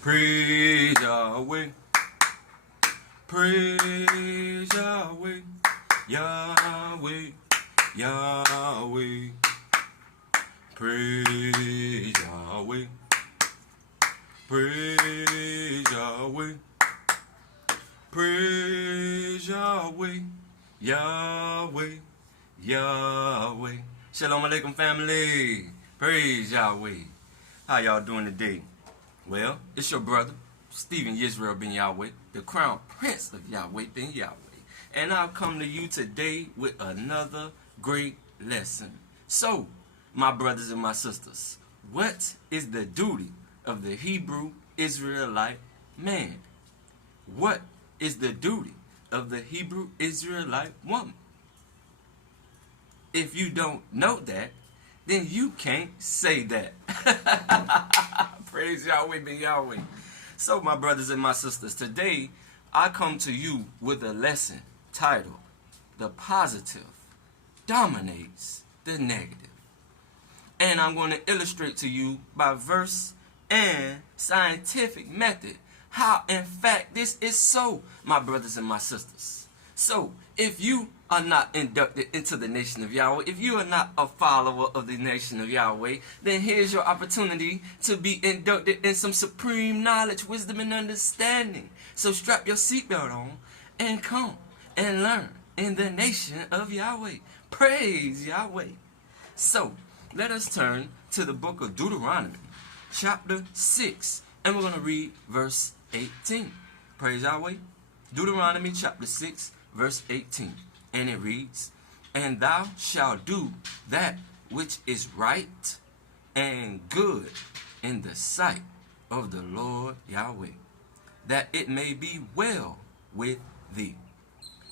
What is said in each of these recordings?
Praise Yahweh. Praise Yahweh. Yahweh. Yahweh. Praise Yahweh. Praise Yahweh. Praise Yahweh. Yahweh. Yahweh. Shalom Alaikum family. Praise Yahweh. How y'all doing today? Well, it's your brother, Stephen Israel ben Yahweh, the crown prince of Yahweh ben Yahweh. And I'll come to you today with another great lesson. So, my brothers and my sisters, what is the duty of the Hebrew Israelite man? What is the duty of the Hebrew Israelite woman? If you don't know that, then you can't say that. Praise Yahweh ben Yahweh. So, my brothers and my sisters, today I come to you with a lesson titled, The Positive Dominates the Negative. And I'm going to illustrate to you by verse and scientific method how in fact this is so, my brothers and my sisters. So, if you are not inducted into the nation of Yahweh, if you are not a follower of the nation of Yahweh, then here's your opportunity to be inducted in some supreme knowledge, wisdom, and understanding. So strap your seatbelt on and come and learn in the nation of Yahweh. Praise Yahweh. So, let us turn to the book of Deuteronomy, chapter 6, and we're going to read verse 18. Praise Yahweh. Deuteronomy chapter 6, verse 18. And it reads, And thou shalt do that which is right and good in the sight of the Lord Yahweh, that it may be well with thee,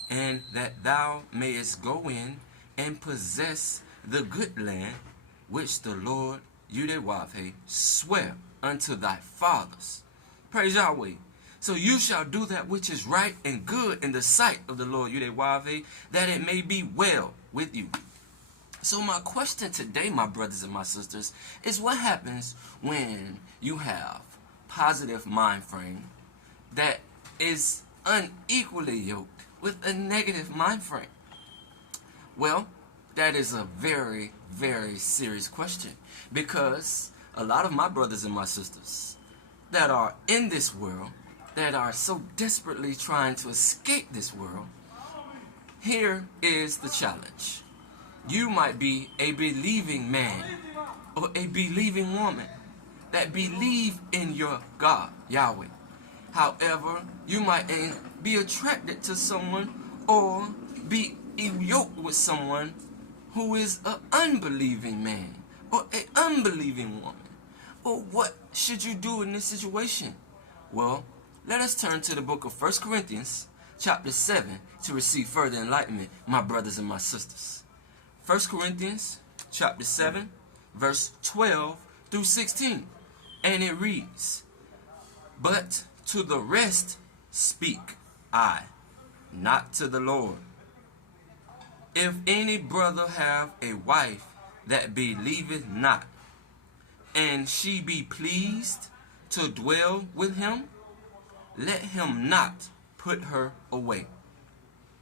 and that thou mayest go in and possess the good land which the Lord Yahweh sware unto thy fathers. Praise Yahweh. So you shall do that which is right and good in the sight of the Lord Yahweh, that it may be well with you. So my question today, my brothers and my sisters, is what happens when you have positive mind frame that is unequally yoked with a negative mind frame? Well, that is a very, very serious question, because a lot of my brothers and my sisters that are in this world, that are so desperately trying to escape this world, here is the challenge. You might be a believing man or a believing woman that believe in your God, Yahweh. However, you might be attracted to someone or be yoked with someone who is an unbelieving man or an unbelieving woman. Well, what should you do in this situation? Well, let us turn to the book of 1 Corinthians, chapter 7, to receive further enlightenment, my brothers and my sisters. 1 Corinthians, chapter 7, verse 12 through 16. And it reads, But to the rest speak I, not to the Lord. If any brother have a wife that believeth not, and she be pleased to dwell with him, let him not put her away.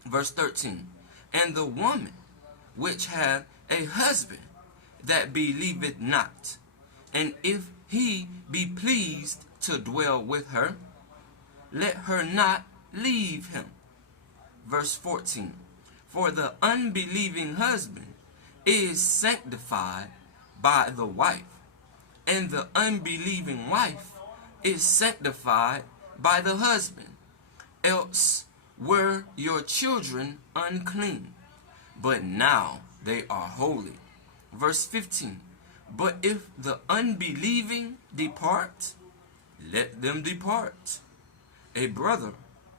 Verse 13. And the woman which hath a husband that believeth not, and if he be pleased to dwell with her, let her not leave him. Verse 14. For the unbelieving husband is sanctified by the wife, and the unbelieving wife is sanctified by the husband. Else were your children unclean, but now they are holy. Verse 15. But if the unbelieving depart, let them depart. A brother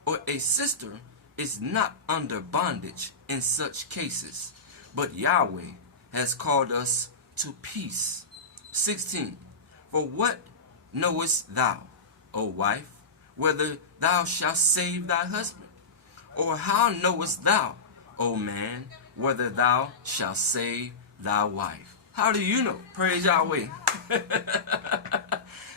or a sister is not under bondage in such cases, but Yahweh has called us to peace. 16. For what knowest thou, O wife, whether thou shalt save thy husband? Or how knowest thou, O man, whether thou shalt save thy wife? How do you know? Praise Yahweh.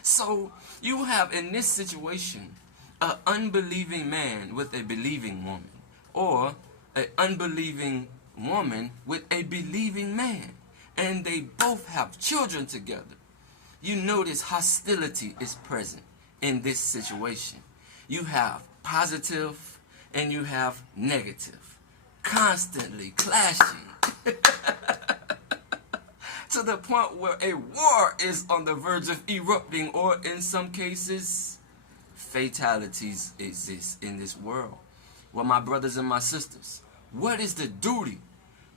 So you have in this situation an unbelieving man with a believing woman, or an unbelieving woman with a believing man, and they both have children together. You notice hostility is present in this situation. You have positive and you have negative, constantly clashing to the point where a war is on the verge of erupting, or in some cases, fatalities exist in this world. Well, my brothers and my sisters, what is the duty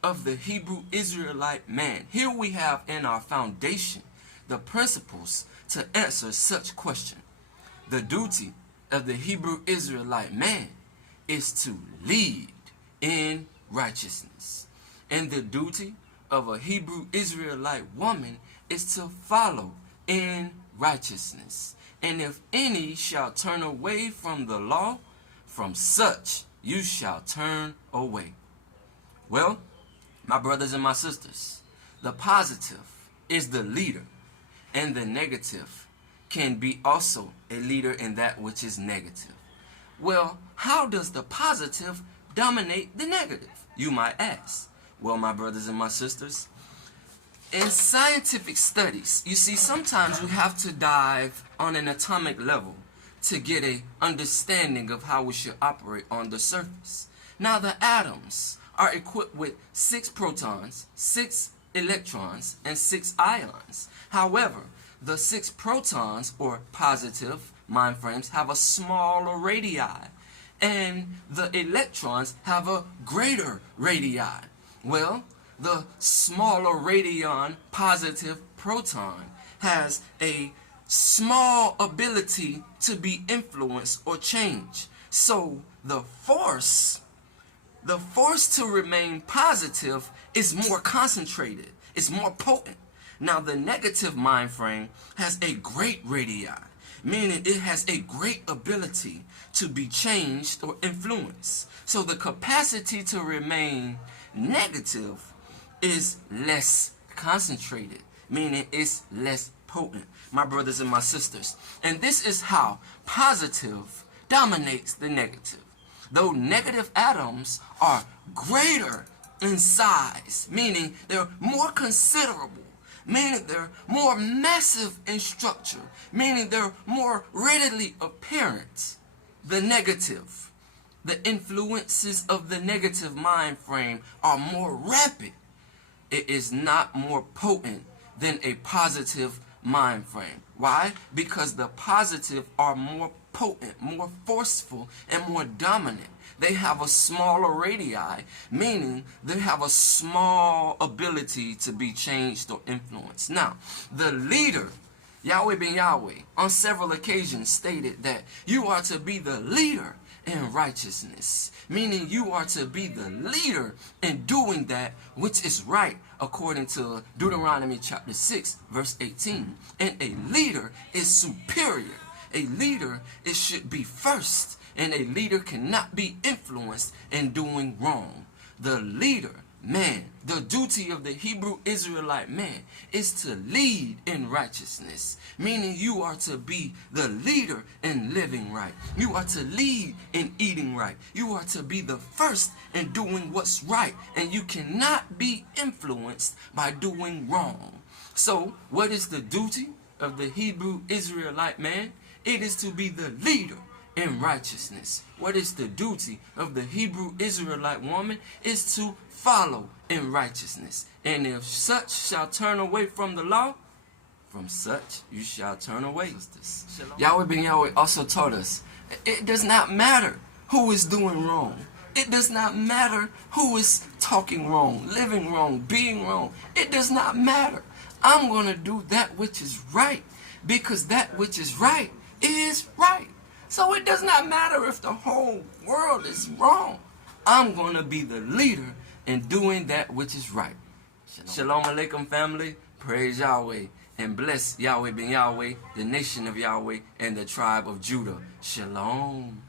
of the Hebrew Israelite man? Here we have in our foundation the principles to answer such question. The duty of the Hebrew Israelite man is to lead in righteousness. And the duty of a Hebrew Israelite woman is to follow in righteousness. And if any shall turn away from the law, from such you shall turn away. Well, my brothers and my sisters, the positive is the leader, and the negative can be also a leader in that which is negative. Well, how does the positive dominate the negative, you might ask? Well, my brothers and my sisters, in scientific studies, you see, sometimes we have to dive on an atomic level to get an understanding of how we should operate on the surface. Now, the atoms are equipped with 6 protons, 6 electrons, and 6 ions. However, the 6 protons, or positive mind frames, have a smaller radii, and the electrons have a greater radii. Well, the smaller radion positive proton has a small ability to be influenced or changed. So the force to remain positive is more concentrated, it's more potent. Now the negative mind frame has a great radii, meaning it has a great ability to be changed or influenced. So the capacity to remain negative is less concentrated, meaning it's less potent, my brothers and my sisters. And this is how positive dominates the negative. Though negative atoms are greater in size, meaning they're more considerable, meaning they're more massive in structure, meaning they're more readily apparent, the negative, the influences of the negative mind frame are more rapid. It is not more potent than a positive mind frame. Why? Because the positive are more potent, more forceful, and more dominant. They have a smaller radii, meaning they have a small ability to be changed or influenced. Now, the leader, Yahweh ben Yahweh, on several occasions stated that you are to be the leader in righteousness, meaning you are to be the leader in doing that which is right, according to Deuteronomy chapter 6 verse 18. And a leader is superior. A leader, it should be first, and a leader cannot be influenced in doing wrong. The leader, man, the duty of the Hebrew Israelite man is to lead in righteousness, meaning you are to be the leader in living right. You are to lead in eating right. You are to be the first in doing what's right, and you cannot be influenced by doing wrong. So, what is the duty of the Hebrew Israelite man? It is to be the leader in righteousness. What is the duty of the Hebrew Israelite woman? Is to follow in righteousness. And if such shall turn away from the law, from such you shall turn away. Yahweh ben Yahweh also taught us, it does not matter who is doing wrong. It does not matter who is talking wrong, living wrong, being wrong. It does not matter. I'm going to do that which is right, because that which is right is right. So it does not matter if the whole world is wrong. I'm going to be the leader in doing that which is right. Shalom Alaikum, family. Praise Yahweh. And bless Yahweh ben Yahweh, the nation of Yahweh, and the tribe of Judah. Shalom.